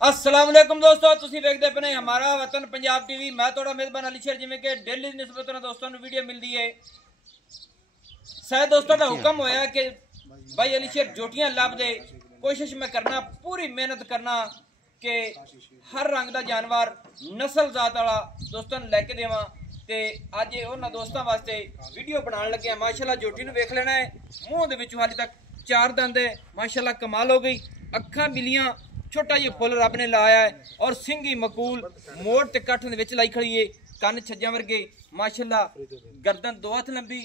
अस्सलाम वालेकुम दोस्तों, तुसी देखते पे हमारा वतन पंजाब टीवी। मैं थोड़ा मेजबान अली शेर, जिमें कि डेली निस्बत दोस्तों को वीडियो मिलती है। शायद दोस्तों का हुक्म होया कि भाई अली शेर जोटियां लभ दे। कोशिश में करना, पूरी मेहनत करना कि हर रंग का जानवर नस्ल जात वाला दोस्तों लैके देवा। ते अज उन्होंने दोस्तों वास्ते वीडियो बनाने लगे। माशाल्लाह जोटी नूं वेख लेना है, मूँह दे विचों हाले तक 4 दंद है। माशाल्लाह कमाल हो गई। अखां बिलियां, छोटा जिहा फुल रब ने लाया है और सिंगी मकूल मोड़ ते कठ दे विच लाई खड़ी है। कन्न छज्जां वर्गे माशाल्लाह, गर्दन 2 हथ लंबी,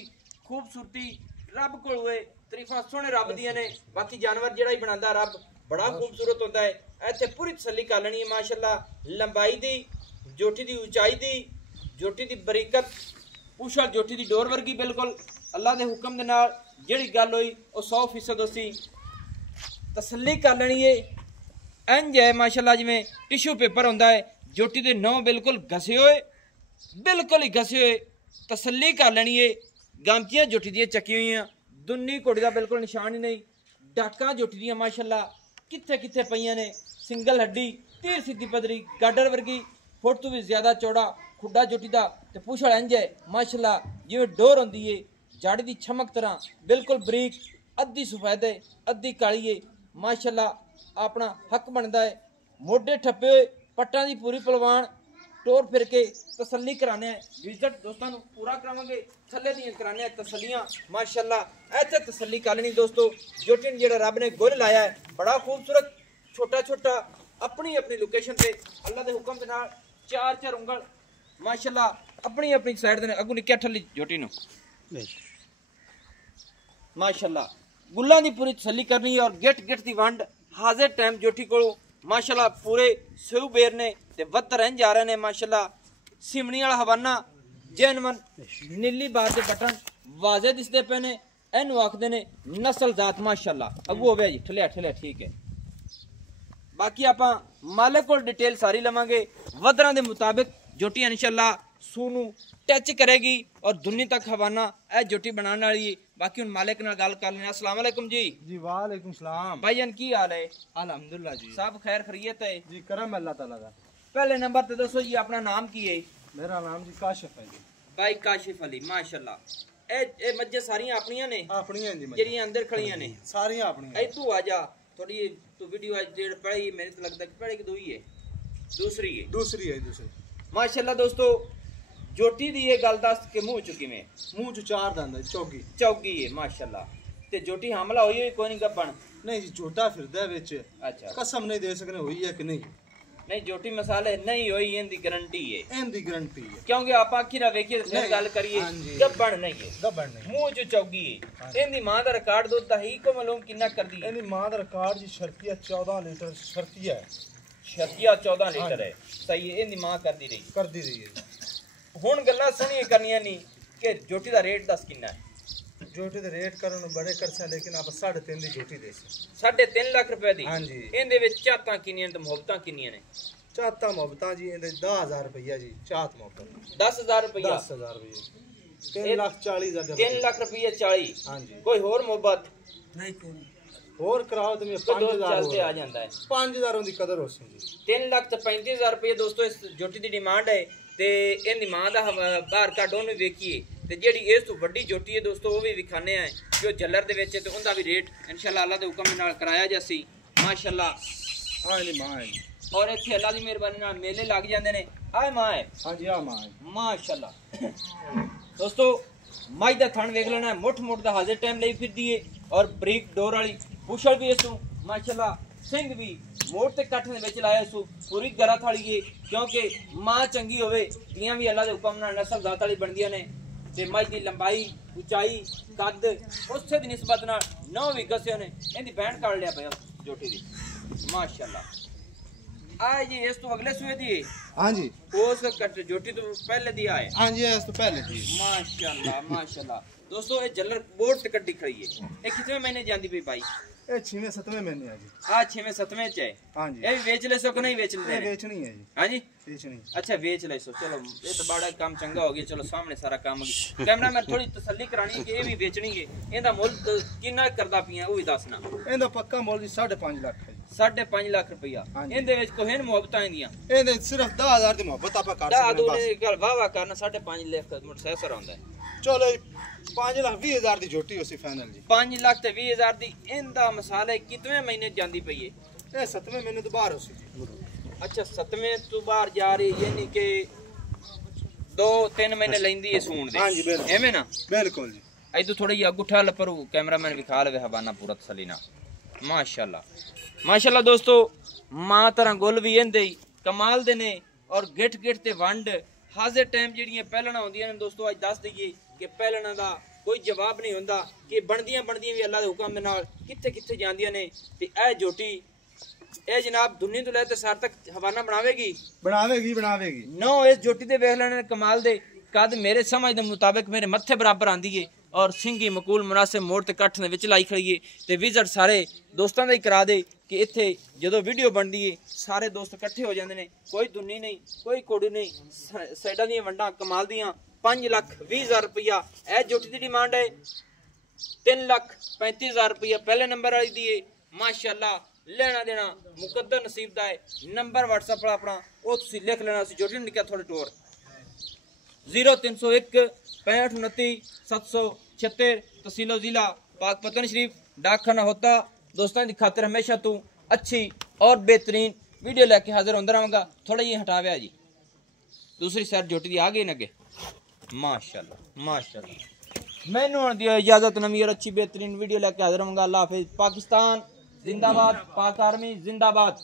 खूबसूरती रब कोल होए। तरीफां सोहणे रब दियां ने। बाकी जानवर जिहड़ा ही बनांदा रब बड़ा खूबसूरत होंदा है। इत्थे पूरी तसल्ली कर लैनी है माशाल्लाह। लंबाई दी, जोटी दी ऊंचाई दी, जोटी दी बरीकत, पूछल जोटी दी डोर वर्गी बिल्कुल। अल्लाह दे हुक्म दे नाल जिहड़ी गल होई वो 100% उसी तसल्ली कर लैनी है। इंज है माशाल्लाह जिवें टिशू पेपर होंदा है। जोटी दे नौ बिल्कुल घसे होए, बिल्कुल ही घसे होए। तसल्ली कर लैनी है। गामचियां जोटी दियां चकी हुई, दुन्नी घोड़ी का बिल्कुल निशान ही नहीं। डाकां जोटी दियां माशाल्लाह कित्थे कित्थे पईयां ने। सिंगल हड्डी, तीर सीधी पदरी, गाडर वर्गी, फुट तो भी ज्यादा चौड़ा खुड्डा जोटी दा। ते पूछल इंज है माशाल्लाह जिवें डोर होंदी है, जाड़ी दी छमक तरह बिल्कुल बरीक, अद्धी सफेद है अद्धी काली है। माशाल्लाह अपना हक बनता है। मोढे ठप्पे हुए, पट्टां दी पूरी पलवान, टोर फिर के तसल्ली कराने। विजिट दोस्तों पूरा करावांगे, थल्ले दी कराने तसल्लियां। माशाल्लाह ऐसे तसल्ली कर लेनी दोस्तों। जोटी ने जेड़ा रब ने गुल लाया है बड़ा खूबसूरत, छोटा छोटा, अपनी अपनी लोकेशन पे अल्लाह दे हुक्म दे नाल 4-4 उंगल माशाल्लाह अपनी अपनी साइड दे अगू निक्की ठल्ली जोटी नु माशाल्लाह गुल्लां दी पूरी तसल्ली करनी है। और गिट गिट दी वंड हाजिर टाइम जोटी को माशाल्लाह पूरे सेऊ बेर ने ते वत्तर इंज आ रहे ने। माशाल्लाह सिमनी वाला हवाना जैनवन नीली बार दे बटन वाजे दिसदे पे ने। इनू आखदे ने नस्ल जात माशाल्लाह। अगू होवे जी ठलिया ठलिया ठीक है। बाकी आपां मालिक कोल डिटेल सारी लवांगे। वदरां दे मुताबिक जोटियां इंशाल्लाह सूनू टच करेगी और दुनिया तक हवाना ए जोटी बनाने वाली है। बाकी उन मालिक नाल गल कर लेना। अस्सलाम वालेकुम जी। जी वालेकुम सलाम भाईजान की हाल है? अल्हम्दुलिल्लाह जी, सब खैर खैरियत है जी करम अल्लाह ताला का। पहले नंबर ते दसो जी अपना नाम की है? मेरा नाम जी काशिफ है जी। भाई काशिफ अली माशाल्लाह। ए मज्जे सारियां अपनियां ने? अपनियां जी, जेड़ियां अंदर खड़ियां ने सारियां अपनियां। ए तू आजा थोड़ी तू वीडियो आज जेड़ पढ़ी मेरे तो लगदा कि पढ़े कि दूई है, दूसरी है। दूसरी है दूसरी। माशाल्लाह दोस्तों जोटी दी ये गल दस के मुंह चुकी में मुंह च 4 दंद है, चौगी चौगी है माशाल्लाह। ते जोटी हमला होई है कोई नहीं गब्बन? नहीं जी, झोटा फिरदा विच। अच्छा कसम नहीं दे सकने हुई है कि नहीं। नहीं जोटी मसाले नहीं होई इनदी गारंटी है। इनदी गारंटी है क्योंकि आप आखी ना वेखिए फिर गल करिए गब्बन नहीं है, गब्बन नहीं। मुंह च चौगी है। इनदी मां दा रिकॉर्ड दुध दा ही को मालूम कितना कर दी? इनदी मां दा रिकॉर्ड जी शर्तिया 14 लीटर शर्तिया है। शर्तिया 14 लीटर है, सही है। इनदी मां कर दी रही है। हुण गल्लां सुनिए करनियां नहीं कि जोटी दा रेट दस कितना है। जोटी दे रेट करन बड़े करसे, लेकिन आप 3.5 दी जोटी दे से 3.5 लाख रुपए दी। हां जी। इनदे विच चाहतां किन्नियां ते मोहब्बतां किन्नियां ने? चाहता मोहब्बतां जी इनदे 10,000 रुपया जी। चाहत मोहब्बत 10,000 रुपया। 10,000 रुपया 3,40,000। 3 लाख रुपया 40। हां जी। कोई होर मोहब्बत नहीं कोई और कराओ तो 5,000 चलते आ जाता है। 5,000 दी कदर हो सी जी। 3 लाख ते 35,000 रुपये दोस्तों इस जोटी दी डिमांड है। ते इनदी मां दा बाहर का दोनों वेखिए ते जेड़ी इस तो बड़ी जोटी है दोस्तों वो भी विखाने हैं जो जलर दे विच, ते उनदा भी रेट इंशाल्लाह अल्लाह दे हुक्म नाल कराया जासी माशाल्लाह। हां जी मां है। और इत्थे अल्लाह दी मेहरबानी नाल मेले लग जांदे ने। आए मां है? हां जी हां मां है माशाल्लाह। दोस्तों माई दा थण वेख लेना, मुठ मुठ दा हाजिर टाइम लई फिरदी है और बरीक डोर वाली पूछल भी इसू माशाल्लाह। सिंह भी मोड़ ते कठ दे विच लाया सु पूरी गरा थाली है। क्योंकि मां चंगी होवे दियां भी अल्लाह दे हुक्म नाल नस्ल जात वाली बनदियां ने। ते माई दी लंबाई ऊंचाई कद उसे दी निस्बत नाल 9 भी गसे ने। इहदी बैंड काट लिया पिया जोटी दी माशाल्लाह। आ जी इस तो अगले सुए दी? हां जी। उस कट जोटी तो पहले दी आए? हां जी इस तो पहले दी माशाल्लाह माशाल्लाह। दोस्तों ये जलर बोर्ड ते कड्डी खड़ी है। ये कितने महीने जांदी पई भाई? ए 6वें 7वें महीने है जी। आ 6वें 7वें च है। हां जी। ये भी बेच ले सो कि नहीं बेच ले? बेचनी है जी। हां जी बेचनी। अच्छा बेच ले सो, चलो ये तो बड़ा काम चंगा हो गया। चलो सामने सारा काम हो गया। कैमरा मैन थोड़ी तसल्ली करानी है कि ये भी बेचनी है। इंदा मुल कितना करदा पिया वो भी दसना। इंदा पक्का मुल जी 5.5 लाख है। 5.5 लाख रुपया ਇਹਦੇ ਵਿੱਚ ਕੋਈ ਮੁਹੱਬਤਾਂ ਆਂਦੀਆਂ ਇਹਦੇ ਸਿਰਫ 10000 ਦੀ ਮੁਹੱਬਤ ਆਪਾਂ ਕਰ ਸਕਦੇ ਹਾਂ ਬਸ ਗੱਲ ਵਾਵਾ ਕਰਨਾ 5.5 ਲੱਖ ਮੁਰਸੈਸਰ ਆਉਂਦਾ ਚਲੋ 5,20,000 ਦੀ ਝੋਟੀ ਉਸੇ ਫਾਈਨਲ ਜੀ 5 ਲੱਖ ਤੇ 20,000 ਦੀ ਇਹਦਾ ਮਸਾਲਾ ਕਿਤਵੇਂ ਮਹੀਨੇ ਜਾਂਦੀ ਪਈ ਏ ਇਹ 7ਵੇਂ ਮਹੀਨੇ ਤੋਂ ਬਾਹਰ ਉਸੇ ਜੀ ਅੱਛਾ 7ਵੇਂ ਤੋਂ ਬਾਹਰ ਜਾ ਰਹੀ ਯਾਨੀ ਕਿ 2-3 ਮਹੀਨੇ ਲੈਂਦੀ ਏ ਸੂਣ ਦੇ ਹਾਂਜੀ ਬਿਲਕੁਲ ਐਵੇਂ ਨਾ ਬਿਲकुल ਜੀ ਇਦੋਂ ਥੋੜੀ ਜਿਹੀ ਅੱਗੂ ਠਾਲ ਪਰੂ ਕੈਮਰਾਮੈਨ ਵਿਖਾ ਲਵੇ ਹਵਾਨਾ ਪੂਰਾ ਤਸਲੀ ਨਾਲ ਮਾਸ਼ਾਅੱਲਾ ਮਾਸ਼ਾਅੱਲਾ ਦੋਸਤੋ ਮਾਂ ਤਰ੍ਹਾਂ ਗੁੱਲ ਵੀ ਇਹਦੇ ਹੀ ਕਮਾਲ ਦੇ ਨੇ ਔਰ ਗਿੱਠ ਗਿੱਠ ਤੇ ਵੰਡ ਹਾਜ਼ਰ ਟਾਈਮ ਜਿਹੜੀਆਂ ਪਹਿਲਣਾ ਹੁੰਦੀਆਂ ਨੇ ਦੋਸਤੋ ਅੱਜ ਦੱਸ ਦਈਏ ਕਿ ਪਹਿਲਣਾ ਦਾ ਕੋਈ ਜਵਾਬ ਨਹੀਂ ਹੁੰਦਾ ਕਿ ਬਣਦੀਆਂ ਵੀ ਅੱਲਾ ਦੇ ਹੁਕਮ ਦੇ ਨਾਲ ਕਿੱਥੇ ਕਿੱਥੇ ਜਾਂਦੀਆਂ ਨੇ ਤੇ ਇਹ ਝੋਟੀ ਇਹ ਜਨਾਬ ਦੁਨੀਆ ਤੋਂ ਲੈ ਤੇ ਸਾਰ ਤੱਕ ਹਵਾਨਾ ਬਣਾਵੇਗੀ ਨੋ ਇਸ ਝੋਟੀ ਦੇ ਵੇਖ ਲੈਣੇ ਕਮਾਲ ਦੇ कद मेरे समझ के मुताबिक मेरे मत्थे बराबर आंदी है और सिंगी मकूल मुनासिब मोड़ ते कट्ठ ने विच लाई खड़ी है ते विजिट सारे दोस्तों का ही करा दे कि इत्थे जदों वीडियो बनती है सारे दोस्त इकट्ठे हो जाते हैं कोई दुनी नहीं कोई कोड़ी नहीं साइडा दी वंडा कमाल दियां 5,20,000 रुपया ए जोटी की डिमांड है 3,35,000 रुपया पहले नंबर वाली दी है माशाअल्लाह लेना देना मुकद्दर नसीब दा है नंबर व्हाट्सएप पर अपना वो तुसीं लिख लेना जोटी निकल थोड़े टोर 0301 65 29 776 तहसीलो जिला पाकपतन शरीफ डाकखाना होता दोस्तों की खातिर हमेशा तू अच्छी और बेहतरीन वीडियो लेके हाजिर होंदा रहूंगा थोड़ा ये हटावे जी दूसरी साइड जोटी दी आ गई नगे माशाअल्लाह मैनू हुण दियो इजाजत नवीं और अच्छी बेहतरीन वीडियो लेके हाजिर होंगा अल्लाह हाफिज पाकिस्तान जिंदाबाद पाक आर्मी जिंदाबाद।